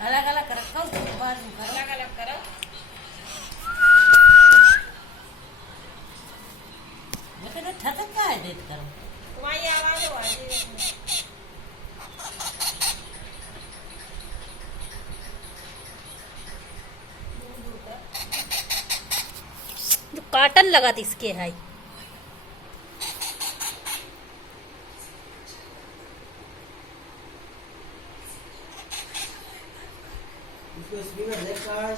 अलग अलग रखो उसके बाद में करो। अलग अलग करो। लेकिन वो ठसक का है देख करो। तुम्हारी आवाज हो रही है इसमें। जो काटन लगा थी इसके है। इसको स्पीकर देखा है।